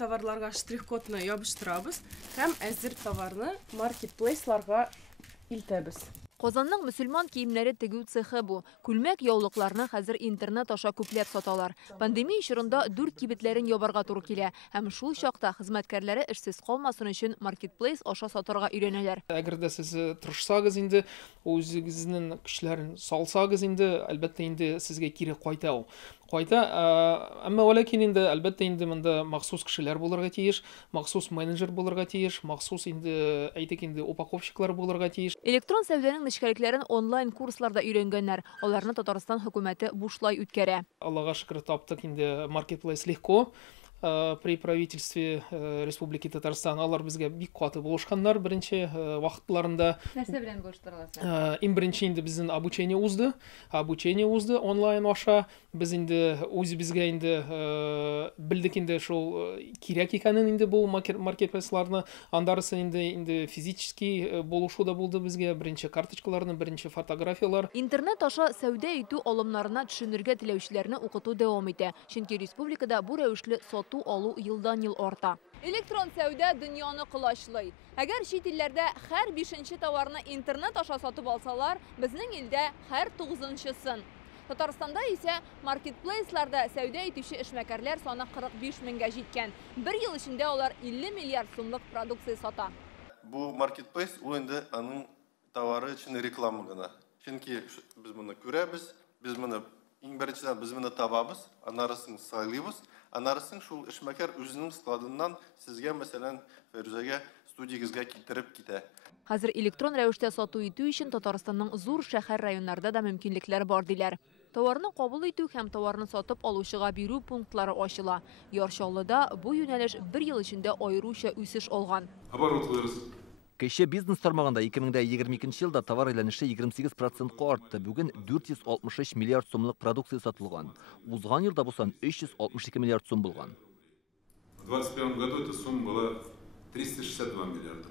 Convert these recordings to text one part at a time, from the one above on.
товарларга штрих-кодны ябыштырабыз һәм әзер товарны маркетплейсларга илтәбез. Казанның мөселман киемнәре тегү цехы бу. Күлмәк яулыкларны хәзер интернет аша күпләп саталар. Пандемия чорында дүрт кибетләрен ябарга туры килә. Һәм шул чакта хезмәткәрләре эшсез калмасын өчен маркетплейс аша сатарга өйрәнәләр. Әгәр дә сез тырышсагыз инде, үзегезнең көчләрен салсагыз инде, әлбәттә инде сезгә кире кайта ул. Әмма валакин инде әлбәттә инде монда махсус кешеләр булырга тиеш, махсус менеджер булырга тиеш, махсус инде әйтик инде упаковщиклар булырга тиеш. Электрон сәүдәнең нечкәлекләрен онлайн курсларда өйрәнгәннәр. Аларны Татарстан хөкүмәте бушлай үткәрә. Аллага шөкер, таптык инде маркетплейс легко. При правительстве Республики Татарстан алар безгә бик каты булышканнар беренче вакытларында. Нәрсә белән булыштыралар? Иң беренче инде безнең обучение узды онлайн аша. Без инде үзебезгә инде белдек инде шул кирәк икәнен инде бу маркетплейсларны, андарысы инде физически булышу да булды безгә, беренче карточкаларны, беренче фотографиялар. Интернет аша сәүдә итү алымнарына төшенергә теләүчеләрне укыту дәвам итә. Чөнки республикада бу рәвешле сату алу елдан-ел арта. Электрон сәүдә дөньяны кылачлый. Әгәр чит илләрдә һәр 5нче товарны интернет аша сатып алсалар, безнең илдә һәр 9нчысын. Татарстанда исә маркетплейсларда сәүдә итүче эшмәкәрләр саны 45 меңгә җиткән. Бер ел эчендә алар 50 миллиард сумлык продукция сата. Бу маркетплейс ул инде аның товары өчен реклама гына. Чөнки без моны күрәбез, без моны иң беренчедән без моны табабыз, анарысын сайлыйбыз, анарысын шул эшмәкәр үзенең складыннан сезгә, мәсәлән, Фәрүзәгә студиягызга китереп китә. Хәзер электрон рәвештә сату итү өчен Татарстанның зур шәһәр районнарда да мөмкинлекләр бар диләр. Товарны кабул итү һәм товарны сатып алучыга бирү пунктлары ачыла. Ярчаллыда бу юнәлеш бер ел эчендә аеруча үсеш алган. Кеше бизнес тармагында 2022 елда товар әйләнеше 28%-ка артты. Бүген 463 миллиард сумлык продукция сатылган. Узган елда бу сан 362 миллиард сум булган. В 2021 году эта сумма была 362 миллиарда.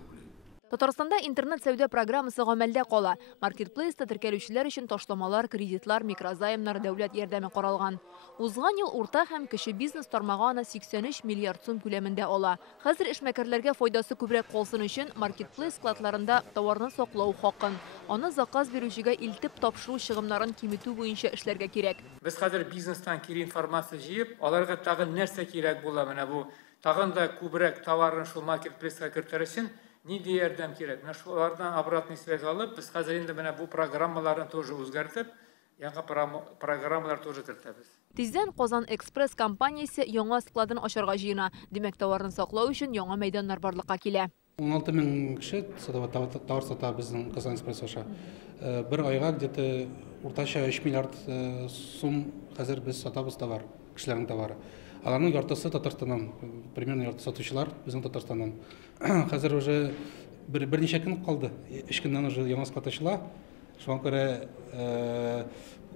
Татарстанда интернет сәүдә программасы гамәлдә кала. Маркетплейста теркәлүчеләр өчен ташламалар, кредитлар, микрозаймнар, дәүләт ярдәме каралган. Узган ел урта һәм кеше бизнес тармагы 83 миллиард сум күләмендә ала. Хәзер эшмәкәрләргә файдасы күбрәк калсын өчен маркетплейс складларында товарны саклау хакын, аны заказ бирүчегә илтеп тапшыру чыгымнарын киметү буенча эшләргә кирәк. Без хәзер бизнестан кире информация җыеп, аларга тагын нәрсә кирәк була, менә бу тагын да күбрәк товарны шул маркетплейска кертер өчен нинди ярдәм кирәк? Менә шулардан обратный связь алып, без хәзер инде менә бу программаларны тоже үзгәртеп, яңа программалар тоже кертәбез. Тиздән Казан Экспресс компаниясе яңа складын ачарга җыена. Димәк, товарны саклау өчен яңа мәйданнар барлыкка килә. 16 мең кеше товар сата безнең Казан Экспресс аша. Бер айга где-то уртача 3 миллиард сум хәзер без сатабыз товар, кешеләрнең товары. Аларның яртысы Татарстаннан, примерно ярты сатучылар безнең Татарстаннан. Хәзер уже берничә көн калды. 3 көннән уже яңа склад ачыла. Шуңа күрә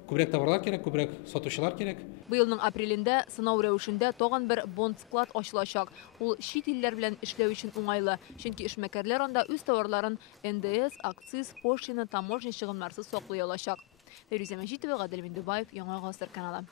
күбрәк товарлар кирәк, күбрәк сатучылар кирәк. Быелның апрелендә сынау рәвешендә тагын бер бонд склад ачылачак. Ул чит илләр белән эшләү өчен уңайлы, чөнки эшмәкәрләр анда үз товарларын НДС, акциз, пошлина, таможня чыгымнарсыз саклый алачак. Фәрүзә Мәҗитова, Гадел Миндубаев, Яңа Гасыр каналы.